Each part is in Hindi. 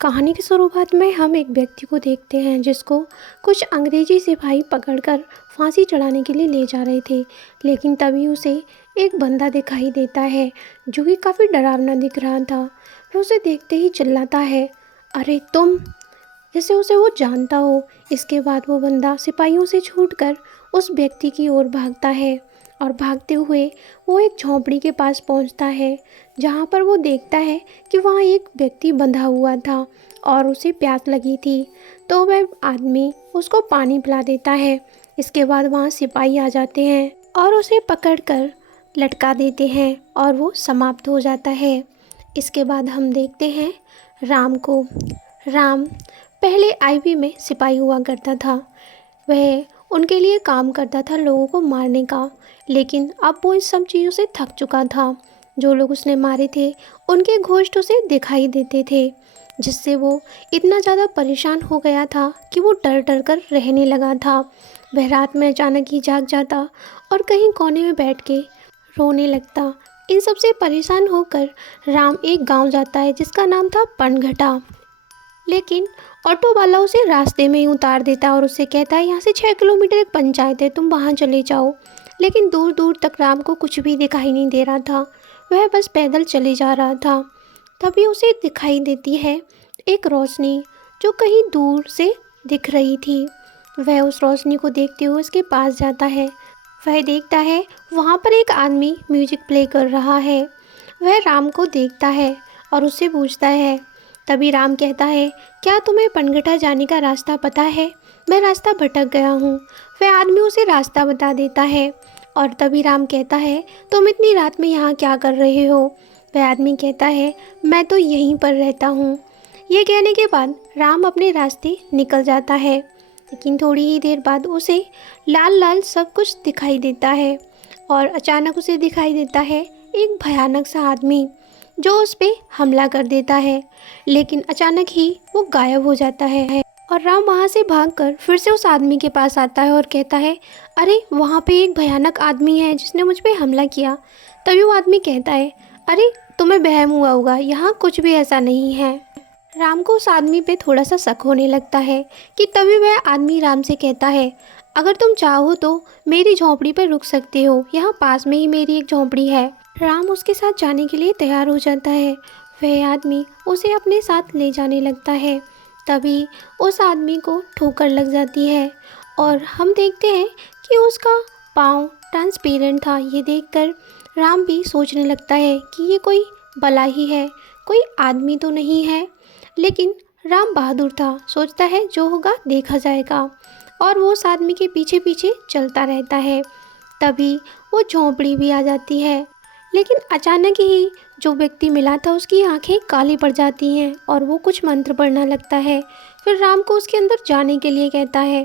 कहानी की शुरुआत में हम एक व्यक्ति को देखते हैं जिसको कुछ अंग्रेजी सिपाही पकड़कर फांसी चढ़ाने के लिए ले जा रहे थे। लेकिन तभी उसे एक बंदा दिखाई देता है जो कि काफ़ी डरावना दिख रहा था। वह उसे देखते ही चिल्लाता है, अरे तुम! जैसे उसे वो जानता हो। इसके बाद वो बंदा सिपाहियों से छूटकर उस व्यक्ति की ओर भागता है और भागते हुए वो एक झोंपड़ी के पास पहुंचता है, जहां पर वो देखता है कि वहां एक व्यक्ति बंधा हुआ था और उसे प्यास लगी थी। तो वह आदमी उसको पानी पिला देता है। इसके बाद वहां सिपाही आ जाते हैं और उसे पकड़कर लटका देते हैं और वो समाप्त हो जाता है। इसके बाद हम देखते हैं राम को। राम पहले आईबी में सिपाही हुआ करता था। वह उनके लिए काम करता था, लोगों को मारने का। लेकिन अब वो इस सब चीज़ों से थक चुका था। जो लोग उसने मारे थे उनके घोस्ट उसे दिखाई देते थे, जिससे वो इतना ज़्यादा परेशान हो गया था कि वो डर डर कर रहने लगा था। वह रात में अचानक ही जाग जाता और कहीं कोने में बैठ के रोने लगता। इन सब से परेशान होकर राम एक गांव जाता है जिसका नाम था पनघटा। लेकिन ऑटो वाला उसे रास्ते में ही उतार देता और उससे कहता है, यहाँ से 6 किलोमीटर एक पंचायत है, तुम वहाँ चले जाओ। लेकिन दूर दूर तक राम को कुछ भी दिखाई नहीं दे रहा था। वह बस पैदल चले जा रहा था। तभी उसे दिखाई देती है एक रोशनी जो कहीं दूर से दिख रही थी। वह उस रोशनी को देखते हुए उसके पास जाता है। वह देखता है वहाँ पर एक आदमी म्यूजिक प्ले कर रहा है। वह राम को देखता है और उससे पूछता है। तभी राम कहता है, क्या तुम्हें पनघटा जाने का रास्ता पता है? मैं रास्ता भटक गया हूँ। वह आदमी उसे रास्ता बता देता है। और तभी राम कहता है, तुम इतनी रात में यहाँ क्या कर रहे हो? वह आदमी कहता है, मैं तो यहीं पर रहता हूँ। ये कहने के बाद राम अपने रास्ते निकल जाता है। लेकिन थोड़ी ही देर बाद उसे लाल लाल सब कुछ दिखाई देता है और अचानक उसे दिखाई देता है एक भयानक सा आदमी जो उस पे हमला कर देता है। लेकिन अचानक ही वो गायब हो जाता है और राम वहाँ से भागकर फिर से उस आदमी के पास आता है और कहता है, अरे वहाँ पे एक भयानक आदमी है जिसने मुझ पे हमला किया। तभी वो आदमी कहता है, अरे तुम्हें वहम हुआ होगा, यहाँ कुछ भी ऐसा नहीं है। राम को उस आदमी पे थोड़ा सा शक होने लगता है कि तभी वह आदमी राम से कहता है, अगर तुम चाहो तो मेरी झोंपड़ी पर रुक सकते हो, यहाँ पास में ही मेरी एक झोंपड़ी है। राम उसके साथ जाने के लिए तैयार हो जाता है। वह आदमी उसे अपने साथ ले जाने लगता है। तभी उस आदमी को ठोकर लग जाती है और हम देखते हैं कि उसका पाँव ट्रांसपेरेंट था। ये देखकर राम भी सोचने लगता है कि ये कोई बला ही है, कोई आदमी तो नहीं है। लेकिन राम बहादुर था, सोचता है जो होगा देखा जाएगा और वो उस आदमी के पीछे पीछे चलता रहता है। तभी वो झोंपड़ी भी आ जाती है। लेकिन अचानक ही जो व्यक्ति मिला था उसकी आंखें काली पड़ जाती हैं और वो कुछ मंत्र पढ़ना लगता है। फिर राम को उसके अंदर जाने के लिए कहता है।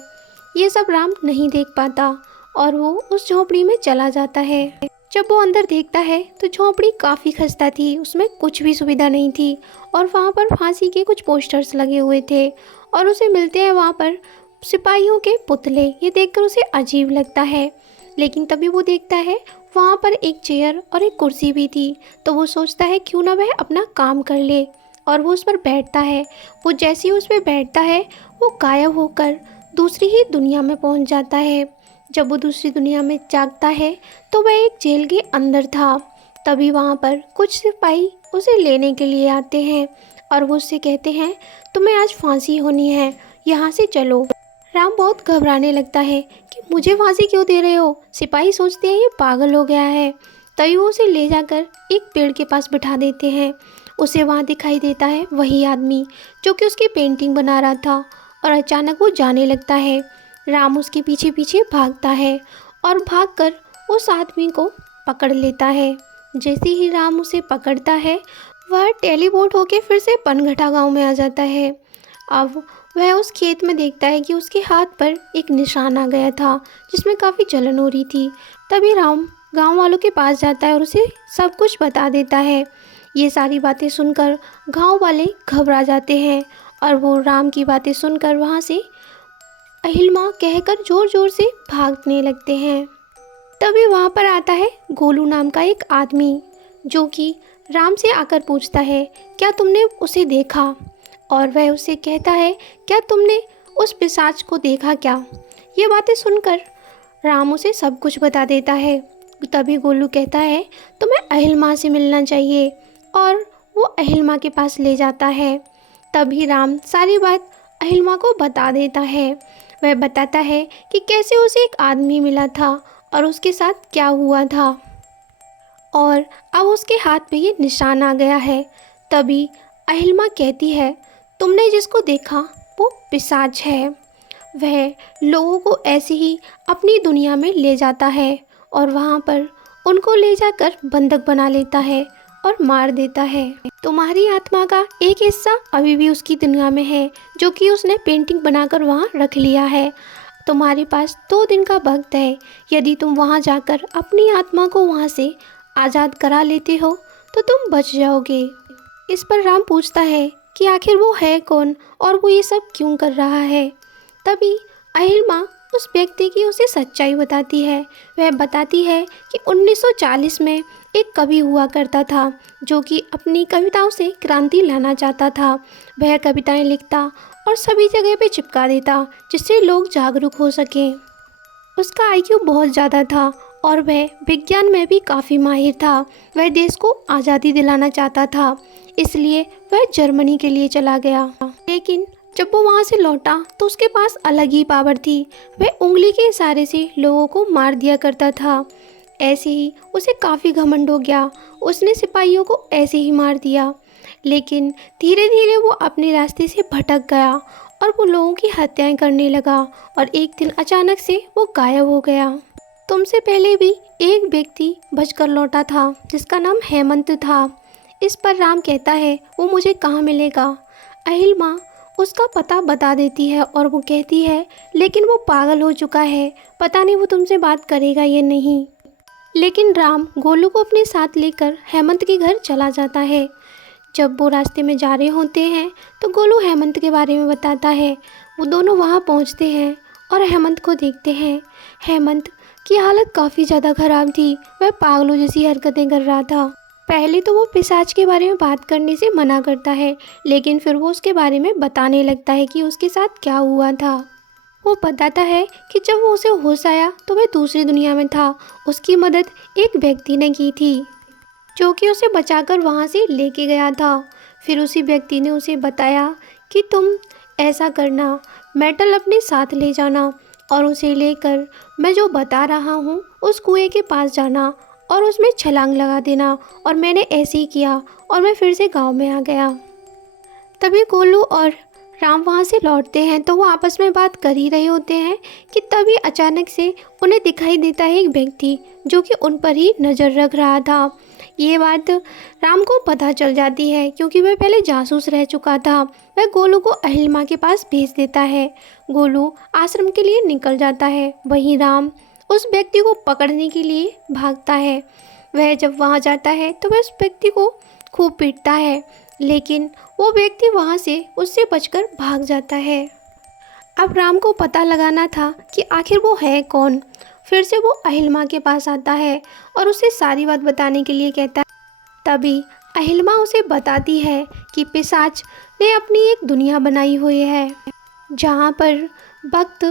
ये सब राम नहीं देख पाता और वो उस झोंपड़ी में चला जाता है। जब वो अंदर देखता है तो झोंपड़ी काफ़ी खस्ता थी, उसमें कुछ भी सुविधा नहीं थी और वहाँ पर फांसी के कुछ पोस्टर्स लगे हुए थे और उसे मिलते हैं वहाँ पर सिपाहियों के पुतले। ये देखकर उसे अजीब लगता है। लेकिन तभी वो देखता है वहाँ पर एक चेयर और एक कुर्सी भी थी। तो वो सोचता है क्यों ना वह अपना काम कर ले और वो उस पर बैठता है। वो जैसे ही उस पर बैठता है वो गायब होकर दूसरी ही दुनिया में पहुँच जाता है। जब वो दूसरी दुनिया में जागता है तो वह एक जेल के अंदर था। तभी वहाँ पर कुछ सिपाही उसे लेने के लिए आते हैं और वो उससे कहते हैं, तुम्हें आज फांसी होनी है, यहाँ से चलो। राम बहुत घबराने लगता है कि मुझे फांसी क्यों दे रहे हो? सिपाही सोचते हैं ये पागल हो गया है। तभी वो उसे ले जाकर एक पेड़ के पास बिठा देते हैं। उसे वहाँ दिखाई देता है वही आदमी जो कि उसकी पेंटिंग बना रहा था और अचानक वो जाने लगता है। राम उसके पीछे पीछे भागता है और भागकर उस आदमी को पकड़ लेता है। जैसे ही राम उसे पकड़ता है वह टेलीपोर्ट होकर फिर से पनघटा गांव में आ जाता है। अब वह उस खेत में देखता है कि उसके हाथ पर एक निशान आ गया था जिसमें काफ़ी जलन हो रही थी। तभी राम गांव वालों के पास जाता है और उसे सब कुछ बता देता है। ये सारी बातें सुनकर गांव वाले घबरा जाते हैं और वो राम की बातें सुनकर वहाँ से अहिलमा कहकर ज़ोर ज़ोर से भागने लगते हैं। तभी वहाँ पर आता है गोलू नाम का एक आदमी जो कि राम से आकर पूछता है, क्या तुमने उसे देखा? और वह उसे कहता है, क्या तुमने उस पिशाच को देखा क्या? ये बातें सुनकर राम उसे सब कुछ बता देता है। तभी गोलू कहता है, तुम्हें अहिल्मा से मिलना चाहिए, और वो अहिल्मा के पास ले जाता है। तभी राम सारी बात अहिल्मा को बता देता है। वह बताता है कि कैसे उसे एक आदमी मिला था और उसके साथ क्या हुआ था, और अब उसके हाथ पे ये निशान आ गया है। तभी अहिल्मा कहती है, तुमने जिसको देखा वो पिशाच है। वह लोगों को ऐसे ही अपनी दुनिया में ले जाता है और वहाँ पर उनको ले जाकर बंधक बना लेता है और मार देता है। तुम्हारी आत्मा का एक हिस्सा अभी भी उसकी दुनिया में है, जो कि उसने पेंटिंग बनाकर वहाँ रख लिया है। तुम्हारे पास 2 दिन का वक्त है। यदि तुम वहाँ जाकर अपनी आत्मा को वहाँ से आज़ाद करा लेते हो तो तुम बच जाओगे। इस पर राम पूछता है कि आखिर वो है कौन और वो ये सब क्यों कर रहा है। तभी अहिल्मा उस व्यक्ति की उसे सच्चाई बताती है। वह बताती है कि 1940 में एक कवि हुआ करता था जो कि अपनी कविताओं से क्रांति लाना चाहता था। वह कविताएं लिखता और सभी जगह पे चिपका देता जिससे लोग जागरूक हो सकें। उसका आईक्यू बहुत ज़्यादा था और वह विज्ञान में भी काफ़ी माहिर था। वह देश को आज़ादी दिलाना चाहता था, इसलिए वह जर्मनी के लिए चला गया। लेकिन जब वो वहाँ से लौटा तो उसके पास अलग ही पावर थी। वह उंगली के इशारे से लोगों को मार दिया करता था। ऐसे ही उसे काफ़ी घमंड हो गया। उसने सिपाहियों को ऐसे ही मार दिया। लेकिन धीरे धीरे वो अपने रास्ते से भटक गया और वो लोगों की हत्याएं करने लगा, और एक दिन अचानक से वो गायब हो गया। तुमसे पहले भी एक व्यक्ति बचकर लौटा था जिसका नाम हेमंत था। इस पर राम कहता है, वो मुझे कहाँ मिलेगा? अहिल्मा उसका पता बता देती है और वो कहती है, लेकिन वो पागल हो चुका है, पता नहीं वो तुमसे बात करेगा या नहीं। लेकिन राम गोलू को अपने साथ लेकर हेमंत के घर चला जाता है। जब वो रास्ते में जा रहे होते हैं तो गोलू हेमंत के बारे में बताता है। वो दोनों वहाँ पहुँचते हैं और हेमंत को देखते हैं। हेमंत की हालत काफ़ी ज़्यादा ख़राब थी। वह पागलों जैसी हरकतें कर रहा था। पहले तो वो पिशाच के बारे में बात करने से मना करता है, लेकिन फिर वो उसके बारे में बताने लगता है कि उसके साथ क्या हुआ था। वो बताता है कि जब वो उसे होश आया तो वह दूसरी दुनिया में था। उसकी मदद एक व्यक्ति ने की थी जो कि उसे बचाकर वहाँ से लेके गया था। फिर उसी व्यक्ति ने उसे बताया कि तुम ऐसा करना, मेटल अपने साथ ले जाना और उसे लेकर मैं जो बता रहा हूँ उस कुएं के पास जाना और उसमें छलांग लगा देना। और मैंने ऐसे ही किया और मैं फिर से गांव में आ गया। तभी गोलू और राम वहाँ से लौटते हैं तो वो आपस में बात कर ही रहे होते हैं कि तभी अचानक से उन्हें दिखाई देता है एक व्यक्ति जो कि उन पर ही नज़र रख रहा था। ये बात राम को पता चल जाती है क्योंकि वह पहले जासूस रह चुका था। वह गोलू को अहिल्मा के पास भेज देता है। गोलू आश्रम के लिए निकल जाता है। वहीं राम उस व्यक्ति को पकड़ने के लिए भागता है। वह जब वहाँ जाता है तो वह उस व्यक्ति को खूब पीटता है, लेकिन वो व्यक्ति वहाँ से उससे बचकर भाग जाता है। अब राम को पता लगाना था कि आखिर वो है कौन। फिर से वो अहिल्मा के पास आता है और उसे सारी बात बताने के लिए कहता है। तभी अहिल्मा उसे बताती है कि पिशाच ने अपनी एक दुनिया बनाई हुई है जहाँ पर वक्त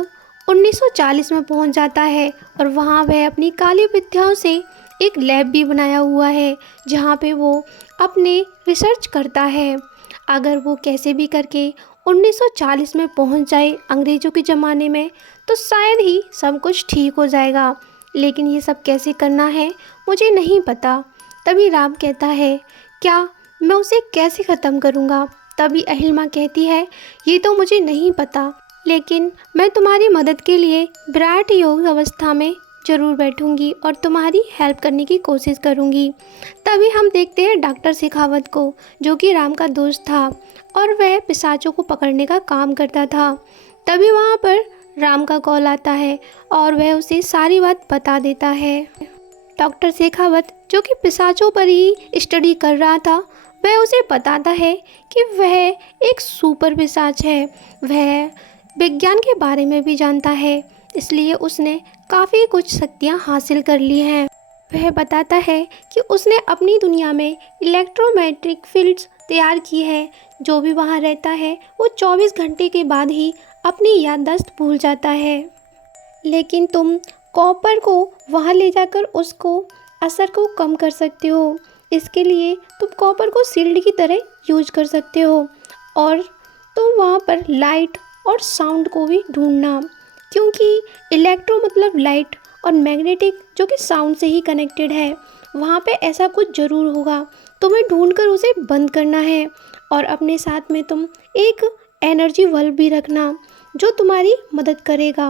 1940 में पहुँच जाता है, और वहाँ वह अपनी काली विद्याओं से एक लैब भी बनाया हुआ है जहाँ पे वो अपने रिसर्च करता है। अगर वो कैसे भी करके 1940 में पहुँच जाए अंग्रेज़ों के ज़माने में तो शायद ही सब कुछ ठीक हो जाएगा, लेकिन ये सब कैसे करना है मुझे नहीं पता। तभी राम कहता है, क्या मैं उसे कैसे ख़त्म करूँगा? तभी अहिल्मा कहती है, ये तो मुझे नहीं पता, लेकिन मैं तुम्हारी मदद के लिए विराट योग अवस्था में ज़रूर बैठूंगी और तुम्हारी हेल्प करने की कोशिश करूंगी। तभी हम देखते हैं डॉक्टर शेखावत को, जो कि राम का दोस्त था और वह पिशाचों को पकड़ने का काम करता था। तभी वहाँ पर राम का कॉल आता है और वह उसे सारी बात बता देता है। डॉक्टर शेखावत, जो कि पिशाचों पर ही स्टडी कर रहा था, वह उसे बताता है कि वह एक सुपर पिशाच है। वह विज्ञान के बारे में भी जानता है, इसलिए उसने काफ़ी कुछ शक्तियाँ हासिल कर ली हैं। वह बताता है कि उसने अपनी दुनिया में इलेक्ट्रोमैग्नेटिक फील्ड्स तैयार की है जो भी वहाँ रहता है वो 24 घंटे के बाद ही अपनी याददाश्त भूल जाता है। लेकिन तुम कॉपर को वहाँ ले जाकर उसको असर को कम कर सकते हो। इसके लिए तुम कॉपर को शील्ड की तरह यूज कर सकते हो। और तुम वहाँ पर लाइट और साउंड को भी ढूंढना, क्योंकि इलेक्ट्रो मतलब लाइट और मैग्नेटिक जो कि साउंड से ही कनेक्टेड है, वहाँ पे ऐसा कुछ ज़रूर होगा। तुम्हें ढूंढकर उसे बंद करना है। और अपने साथ में तुम एक एनर्जी बल्ब भी रखना जो तुम्हारी मदद करेगा।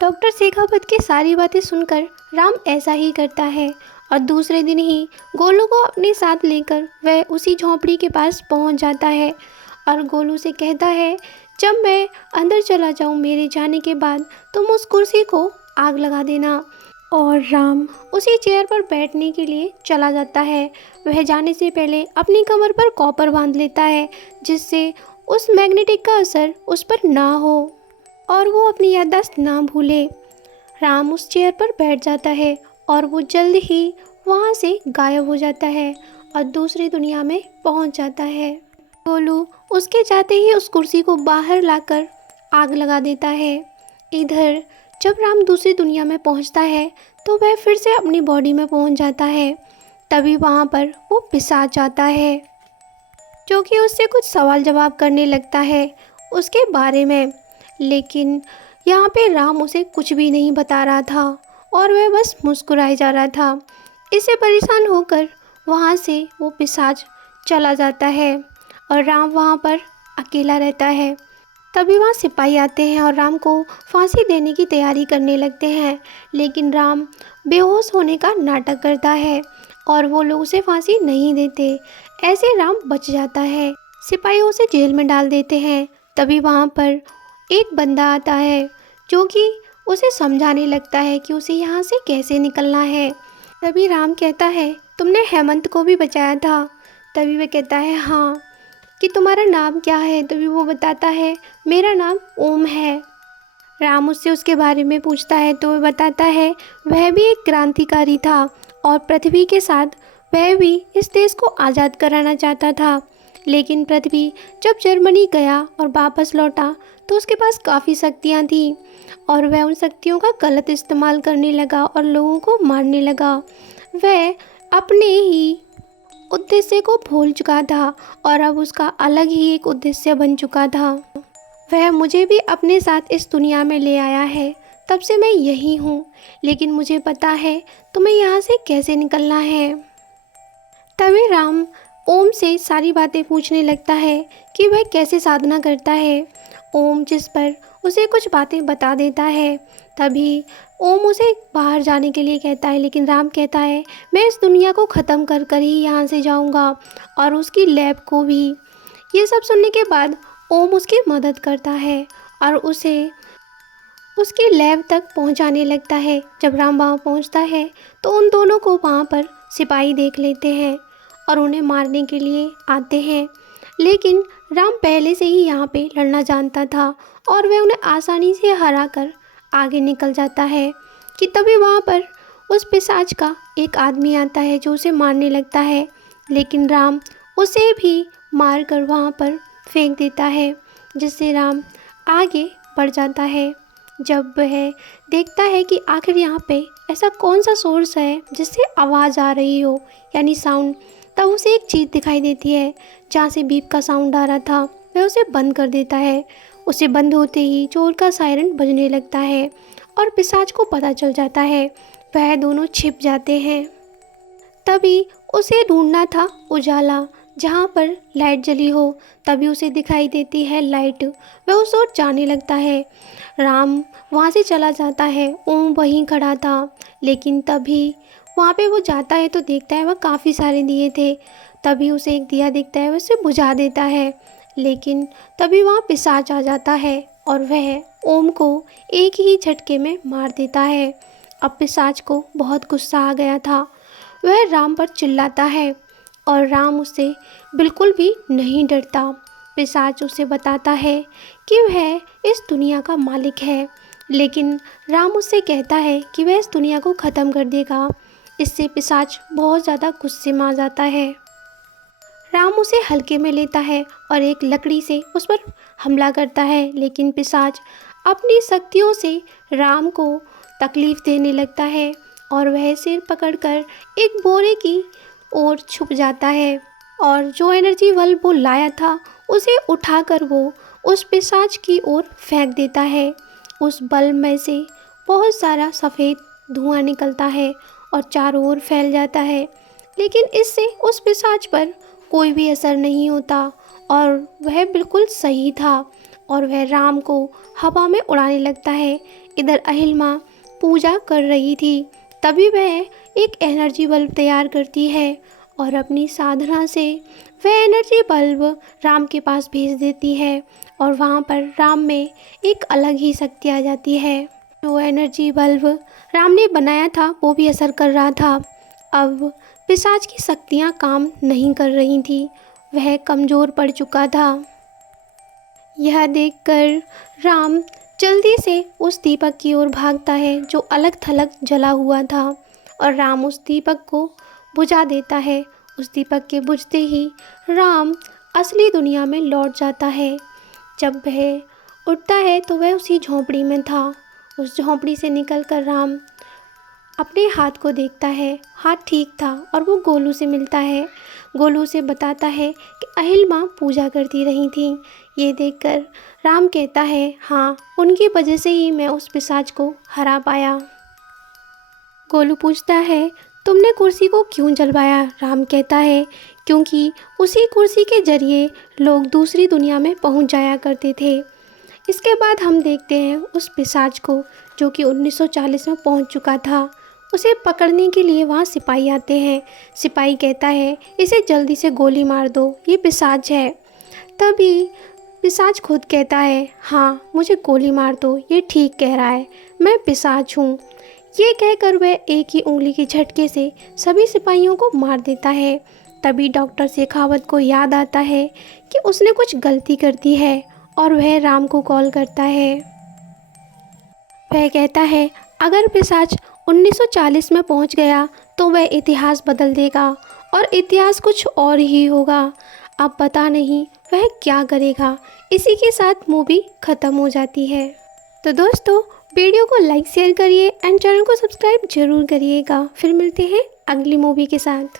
डॉक्टर शेखावत की सारी बातें सुनकर राम ऐसा ही करता है और दूसरे दिन ही गोलू को अपने साथ लेकर वह उसी झोंपड़ी के पास पहुंच जाता है और गोलू से कहता है, जब मैं अंदर चला जाऊं मेरे जाने के बाद तुम उस कुर्सी को आग लगा देना। और राम उसी चेयर पर बैठने के लिए चला जाता है। वह जाने से पहले अपनी कमर पर कॉपर बांध लेता है, जिससे उस मैग्नेटिक का असर उस पर ना हो और वो अपनी याददाश्त ना भूले। राम उस चेयर पर बैठ जाता है और वो जल्द ही वहाँ से गायब हो जाता है और दूसरी दुनिया में पहुँच जाता है। गोलू उसके जाते ही उस कुर्सी को बाहर लाकर आग लगा देता है। इधर जब राम दूसरी दुनिया में पहुँचता है तो वह फिर से अपनी बॉडी में पहुँच जाता है। तभी वहाँ पर वो पिशाच आता है जो कि उससे कुछ सवाल जवाब करने लगता है उसके बारे में। लेकिन यहाँ पे राम उसे कुछ भी नहीं बता रहा था और वह बस मुस्कुराए जा रहा था। इससे परेशान होकर वहाँ से वो पिशाच चला जाता है और राम वहाँ पर अकेला रहता है। तभी वहाँ सिपाही आते हैं और राम को फांसी देने की तैयारी करने लगते हैं, लेकिन राम बेहोश होने का नाटक करता है और वो लोग उसे फांसी नहीं देते। ऐसे राम बच जाता है। सिपाही उसे जेल में डाल देते हैं। तभी वहाँ पर एक बंदा आता है जो कि उसे समझाने लगता है कि उसे यहाँ से कैसे निकलना है। तभी राम कहता है, तुमने हेमंत को भी बचाया था। तभी वह कहता है, हाँ, कि तुम्हारा नाम क्या है। तभी वो बताता है, मेरा नाम ओम है। राम उससे उसके बारे में पूछता है तो वह बताता है वह भी एक क्रांतिकारी था और पृथ्वी के साथ वह भी इस देश को आज़ाद कराना चाहता था। लेकिन पृथ्वी जब जर्मनी गया और वापस लौटा तो उसके पास काफ़ी शक्तियाँ थीं और वह उन शक्तियों का गलत इस्तेमाल करने लगा और लोगों को मारने लगा। वह अपने ही उद्देश्य को भूल चुका था और अब उसका अलग ही एक उद्देश्य बन चुका था। वह मुझे भी अपने साथ इस दुनिया में ले आया है, तब से मैं यही हूँ, लेकिन मुझे पता है तुम्हें यहाँ से कैसे निकलना है। तभी राम ओम से सारी बातें पूछने लगता है कि वह कैसे साधना करता है। ओम जिस पर उसे कुछ बातें बता देता है। तभी ओम उसे बाहर जाने के लिए कहता है, लेकिन राम कहता है मैं इस दुनिया को ख़त्म कर कर ही यहाँ से जाऊँगा और उसकी लैब को भी। ये सब सुनने के बाद ओम उसकी मदद करता है और उसे उसकी लैब तक पहुँचाने लगता है। जब राम वहाँ पहुँचता है तो उन दोनों को वहाँ पर सिपाही देख लेते हैं और उन्हें मारने के लिए आते हैं। लेकिन राम पहले से ही यहाँ पे लड़ना जानता था और वह उन्हें आसानी से हराकर आगे निकल जाता है कि तभी वहाँ पर उस पिशाच का एक आदमी आता है जो उसे मारने लगता है। लेकिन राम उसे भी मार कर वहाँ पर फेंक देता है, जिससे राम आगे बढ़ जाता है। जब वह देखता है कि आखिर यहाँ पे ऐसा कौन सा सोर्स है जिससे आवाज़ आ रही हो, यानी साउंड, तब उसे एक चीज़ दिखाई देती है जहाँ से बीप का साउंड आ रहा था। वह उसे बंद कर देता है। उसे बंद होते ही चोर का सायरन बजने लगता है और पिशाच को पता चल जाता है। वह दोनों छिप जाते हैं। तभी उसे ढूंढना था उजाला, जहाँ पर लाइट जली हो। तभी उसे दिखाई देती है लाइट। वह उस ओर जाने लगता है। राम वहाँ से चला जाता है। ओम वहीं खड़ा था, लेकिन तभी वहाँ पे वो जाता है तो देखता है वह काफ़ी सारे दिए थे। तभी उसे एक दिया दिखता है, वह उसे बुझा देता है। लेकिन तभी वहाँ पिशाच आ जाता है और वह ओम को एक ही झटके में मार देता है। अब पिशाच को बहुत गुस्सा आ गया था। वह राम पर चिल्लाता है और राम उससे बिल्कुल भी नहीं डरता। पिशाच उसे बताता है कि वह इस दुनिया का मालिक है, लेकिन राम उससे कहता है कि वह इस दुनिया को ख़त्म कर देगा। इससे पिशाच बहुत ज़्यादा गुस्से में आ जाता है। राम उसे हल्के में लेता है और एक लकड़ी से उस पर हमला करता है, लेकिन पिशाच अपनी शक्तियों से राम को तकलीफ देने लगता है और वह सिर पकड़कर एक बोरे की ओर छुप जाता है और जो एनर्जी बल्ब वो लाया था उसे उठाकर वो उस पिशाच की ओर फेंक देता है। उस बल्ब में से बहुत सारा सफ़ेद धुआं निकलता है और चारों ओर फैल जाता है, लेकिन इससे उस पिशाच पर कोई भी असर नहीं होता और वह बिल्कुल सही था और वह राम को हवा में उड़ाने लगता है। इधर अहिल्मा पूजा कर रही थी, तभी वह एक एनर्जी बल्ब तैयार करती है और अपनी साधना से वह एनर्जी बल्ब राम के पास भेज देती है और वहाँ पर राम में एक अलग ही शक्ति आ जाती है। जो एनर्जी बल्ब राम ने बनाया था वो भी असर कर रहा था। अब पिशाच की शक्तियाँ काम नहीं कर रही थी, वह कमज़ोर पड़ चुका था। यह देखकर राम जल्दी से उस दीपक की ओर भागता है जो अलग थलग जला हुआ था और राम उस दीपक को बुझा देता है। उस दीपक के बुझते ही राम असली दुनिया में लौट जाता है। जब वह उठता है तो वह उसी झोंपड़ी में था। उस झोंपड़ी से निकलकर राम अपने हाथ को देखता है, हाथ ठीक था और वो गोलू से मिलता है। गोलू से बताता है कि अहिल्मा पूजा करती रही थी। ये देखकर राम कहता है, हाँ, उनकी वजह से ही मैं उस पिशाच को हरा पाया। गोलू पूछता है, तुमने कुर्सी को क्यों जलवाया? राम कहता है, क्योंकि उसी कुर्सी के जरिए लोग दूसरी दुनिया में पहुंच जाया करते थे। इसके बाद हम देखते हैं उस पिशाच को जो कि 1940 में पहुंच चुका था। उसे पकड़ने के लिए वहां सिपाही आते हैं। सिपाही कहता है, इसे जल्दी से गोली मार दो, ये पिशाच है। तभी पिशाच खुद कहता है, हाँ, मुझे गोली मार दो, ये ठीक कह रहा है, मैं पिशाच हूँ। ये कहकर वह एक ही उंगली के झटके से सभी सिपाहियों को मार देता है। तभी डॉक्टर शेखावत को याद आता है कि उसने कुछ गलती कर दी है और वह राम को कॉल करता है। वह कहता है, अगर पिशाच 1940 में पहुंच गया तो वह इतिहास बदल देगा और इतिहास कुछ और ही होगा। अब पता नहीं वह क्या करेगा। इसी के साथ मूवी ख़त्म हो जाती है। तो दोस्तों, वीडियो को लाइक शेयर करिए एंड चैनल को सब्सक्राइब जरूर करिएगा। फिर मिलते हैं अगली मूवी के साथ।